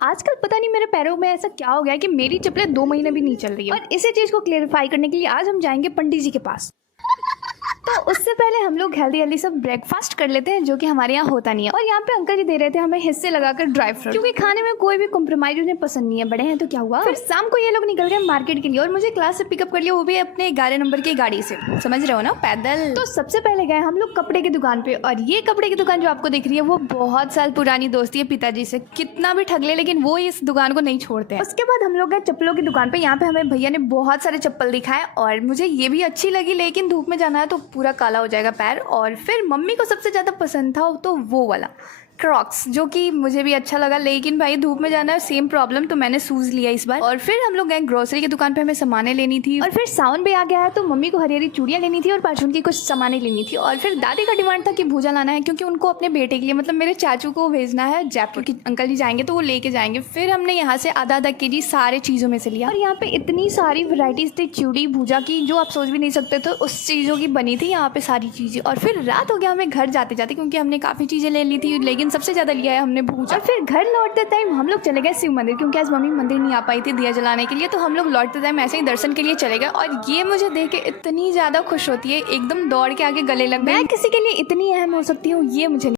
आजकल पता नहीं मेरे पैरों में ऐसा क्या हो गया है कि मेरी चप्पलें 2 महीने भी नहीं चल रही है। और इसी चीज को क्लेरिफाई करने के लिए आज हम जाएंगे पंडित जी के पास। तो उससे पहले हम लोग हेल्दी सब ब्रेकफास्ट कर लेते हैं, जो कि हमारे यहाँ होता नहीं है। और यहाँ पे अंकल जी दे रहे थे हमें हिस्से लगाकर ड्राई फ्रूट, क्योंकि खाने में कोई भी कॉम्प्रोमाइज उन्हें पसंद नहीं है। बड़े हैं तो क्या हुआ। फिर शाम को ये लोग निकल गए मार्केट के लिए और मुझे क्लास से पिकअप कर लिया, वो भी अपने 11 नंबर की गाड़ी से। समझ रहे हो ना, पैदल। तो सबसे पहले गए हम लोग कपड़े की दुकान पे, और ये कपड़े की दुकान जो आपको दिख रही है वो बहुत साल पुरानी दोस्ती है पिताजी से। कितना भी ठग ले लेकिन वो इस दुकान को नहीं छोड़ते हैं। उसके बाद हम लोग गए चप्पलों की दुकान पे। यहाँ पे हमें भैया ने बहुत सारे चप्पल दिखाए और मुझे ये भी अच्छी लगी, लेकिन धूप में जाना है तो पूरा काला हो जाएगा पैर। और फिर मम्मी को सबसे ज़्यादा पसंद था तो वो वाला क्रॉक्स, जो कि मुझे भी अच्छा लगा, लेकिन भाई धूप में जाना है, सेम प्रॉब्लम, तो मैंने शूज लिया इस बार। और फिर हम लोग गए ग्रोसरी की दुकान पे, हमें सामानें लेनी थी। और फिर सावन भी आ गया है तो मम्मी को हरी हरी चूड़ियाँ लेनी थी और परचून की कुछ सामानें लेनी थी। और फिर दादी का डिमांड था कि भूजा लाना है, क्योंकि उनको अपने बेटे के लिए, मतलब मेरे चाचू को भेजना है जयपुर। की अंकल जी जाएंगे तो वो लेके जाएंगे। फिर हमने यहाँ से आधा केजी सारे चीज़ों में से लिया। और यहाँ पे इतनी सारी वैरायटीज थी चूड़ी भूजा की, जो आप सोच भी नहीं सकते थे उस चीज़ों की बनी थी यहाँ पे सारी चीज़ें। और फिर रात हो गया हमें घर जाते जाते, क्योंकि हमने काफ़ी चीज़ें ले ली थी, लेकिन सबसे ज़्यादा लिया है हमने भूजा। और फिर घर लौटते टाइम हम लोग चले गए शिव मंदिर, क्योंकि आज मम्मी मंदिर नहीं आ पाई थी दिया जलाने के लिए, तो हम लोग लौटते टाइम ऐसे ही दर्शन के लिए चले गए। और ये मुझे देख के इतनी ज़्यादा खुश होती है, एकदम दौड़ के आगे गले लग गई। मैं किसी के लिए इतनी अहम हो सकती हूँ ये मुझे